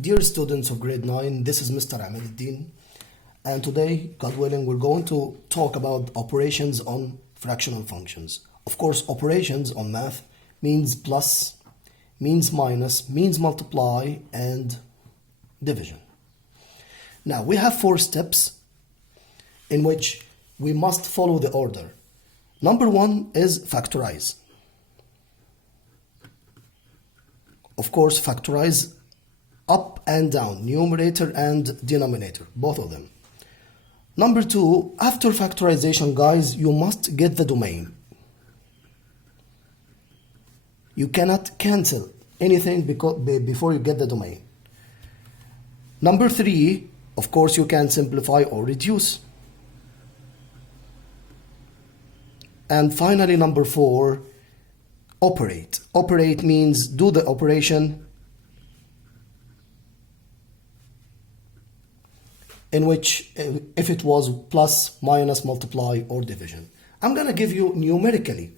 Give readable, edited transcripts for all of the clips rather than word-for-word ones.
Dear students of grade 9, this is Mr. Ahmeduddin, and today, God willing, we're going to talk about operations on fractional functions. Of course, operations on math means plus, means minus, means multiply, and division. Now, we have 4 steps in which we must follow the order. Number 1 is factorize. Of course, factorize up and down, numerator and denominator, both of them. Number 2, after factorization, guys, you must get the domain. You cannot cancel anything before you get the domain. Number 3, of course, you can simplify or reduce. And finally, number 4, operate. Operate means do the operation in which if it was plus, minus, multiply, or division. I'm gonna give you numerically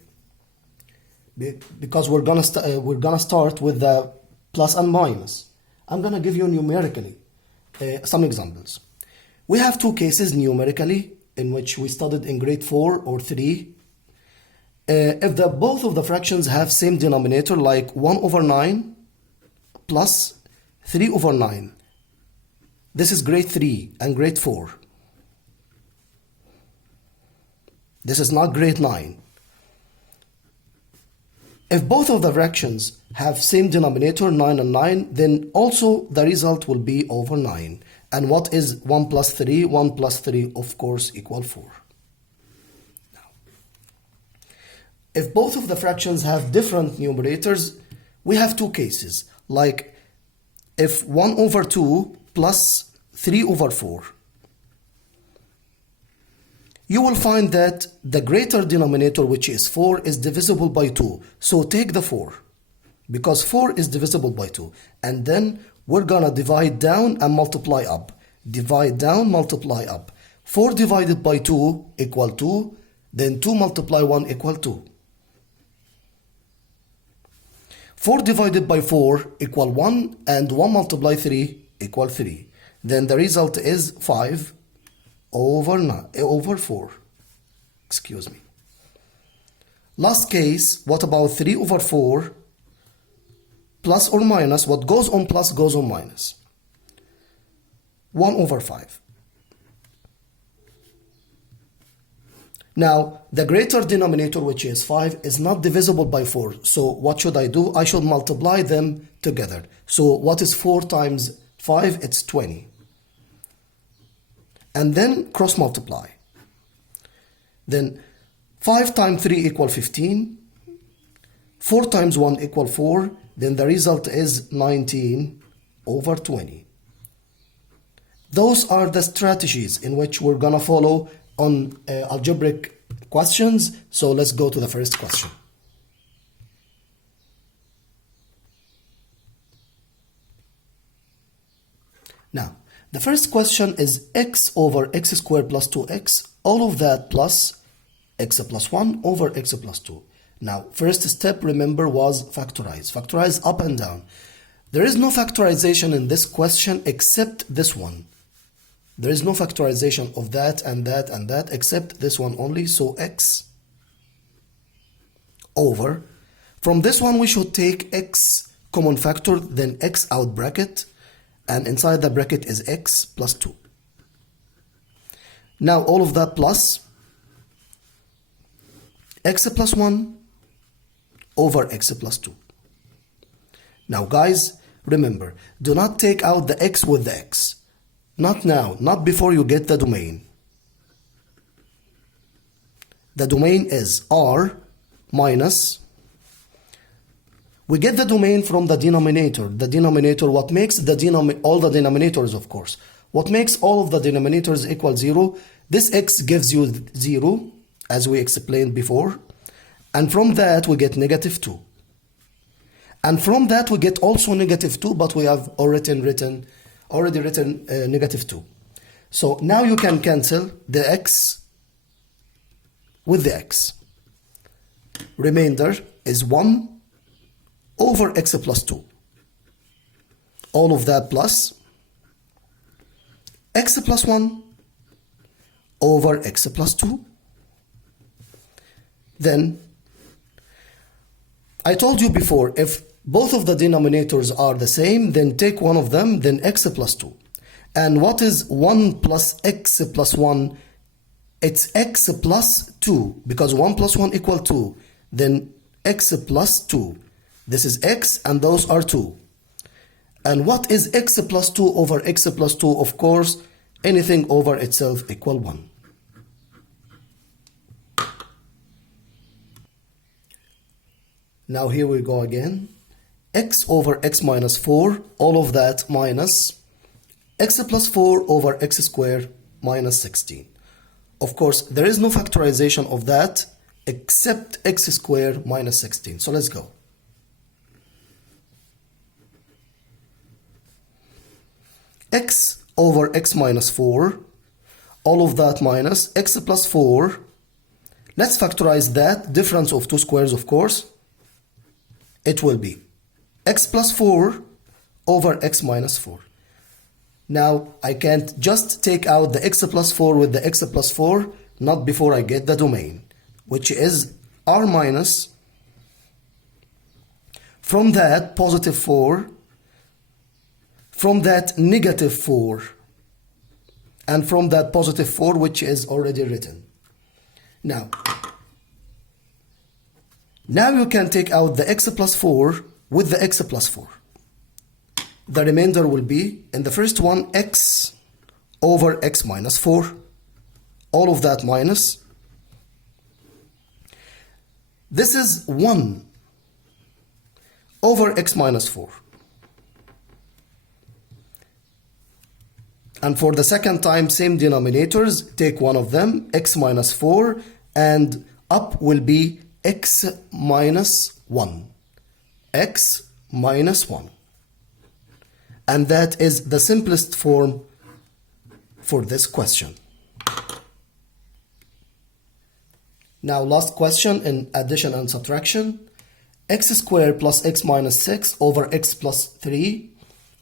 because we're gonna start with the plus and minus. I'm gonna give you numerically some examples. We have 2 cases numerically in which we studied in grade 4 or 3. If both of the fractions have same denominator, like 1/9 plus 3/9. This is grade 3 and grade 4. This is not grade 9. If both of the fractions have same denominator, 9 and 9, then also the result will be over 9. And what is 1 plus 3? 1 plus 3, of course, equal 4. Now, if both of the fractions have different numerators, we have 2 cases. Like if 1/2 plus 3/4, you will find that the greater denominator, which is 4, is divisible by 2. So take the 4, because 4 is divisible by 2. And then we're gonna divide down and multiply up. Divide down, multiply up. 4 divided by 2 equal 2, then 2 multiply 1 equal 2. 4 divided by 4 equal 1, and 1 multiply 3 equal 3. Then the result is 5 over 4. Excuse me. Last case, what about 3/4 plus or minus? What goes on plus goes on minus. 1/5. Now, the greater denominator, which is 5, is not divisible by 4. So what should I do? I should multiply them together. So what is 4 times 5? It's 20. And then cross multiply. Then 5 times 3 equal 15. 4 times 1 equal 4. Then the result is 19/20. Those are the strategies in which we're gonna follow on algebraic questions. So let's go to the first question. Now, the first question is x over x squared plus 2x, all of that plus x plus 1 over x plus 2. Now, first step, remember, was factorize. Factorize up and down. There is no factorization in this question except this one. There is no factorization of that and that and that except this one only. So x over, from this one we should take x common factor, then x out bracket, and inside the bracket is x plus 2. Now all of that plus x plus 1 over x plus 2. Now guys, remember, do not take out the x with the x. Not now, not before you get the domain. The domain is r minus, we get the domain from the denominator. The denominator, what makes all the denominators, of course. What makes all of the denominators equal 0? This x gives you 0, as we explained before. And from that, we get -2. And from that, we get also -2, but we have already written -2. So now you can cancel the x with the x. Remainder is 1 over x plus 2. all of that plus x plus 1 over x plus 2. Then, I told you before, if both of the denominators are the same, then take one of them, then x plus 2. And what is 1 plus x plus 1? It's x plus 2, because 1 plus 1 equal 2. Then x plus 2. This is x, and those are 2. And what is x plus 2 over x plus 2? Of course, anything over itself equal 1. Now here we go again. X over x minus 4, all of that minus x plus 4 over x squared minus 16. Of course, there is no factorization of that except x squared minus 16. So let's go. X over x minus 4, all of that minus x plus 4. Let's factorize that, difference of two squares, of course. It will be x plus 4 over x minus 4. Now, I can't just take out the x plus 4 with the x plus 4, not before I get the domain, which is r minus, from that positive 4, from that negative 4, and from that positive 4, which is already written. Now you can take out the x plus 4 with the x plus 4. The remainder will be, in the first one, x over x minus 4. All of that minus. This is 1 over x minus 4. And for the second time, same denominators, take one of them, x minus 4, and up will be x minus 1. X minus 1. And that is the simplest form for this question. Now, last question in addition and subtraction. X squared plus x minus 6 over x plus 3.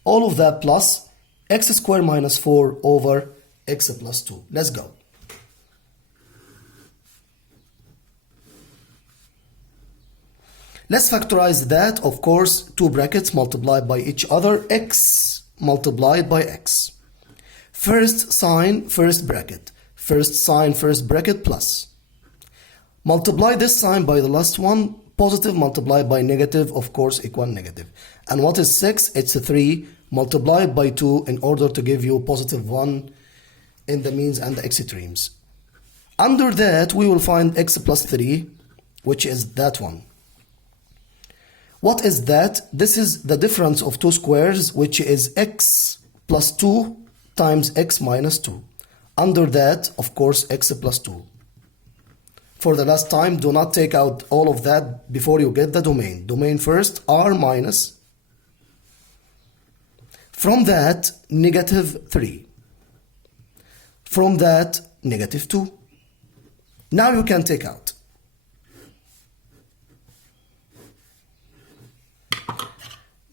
All of that plus x squared minus 4 over x plus 2. Let's go. Let's factorize that, of course, two brackets multiplied by each other, x multiplied by x. First sign, first bracket. First sign, first bracket plus. Multiply this sign by the last one, positive multiplied by negative, of course, equal negative. And what is 6? It's 3 multiplied by 2 in order to give you positive 1 in the means and the extremes. Under that, we will find x plus 3, which is that one. What is that? This is the difference of two squares, which is x plus 2 times x minus 2. Under that, of course, x plus 2. For the last time, do not take out all of that before you get the domain. Domain first, r minus. From that, negative 3. From that, negative 2. Now you can take out.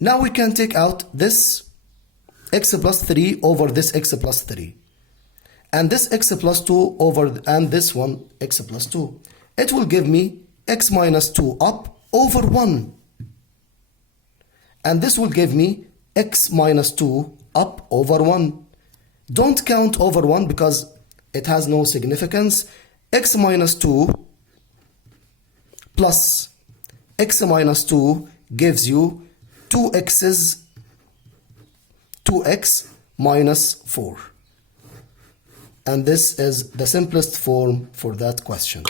Now we can take out this x plus 3 over this x plus 3. And this x plus 2 over, and this one x plus 2. It will give me x minus 2 up over 1. And this will give me x minus 2 up over 1. Don't count over 1 because it has no significance. X minus 2 plus x minus 2 gives you 2x minus 4. And this is the simplest form for that question.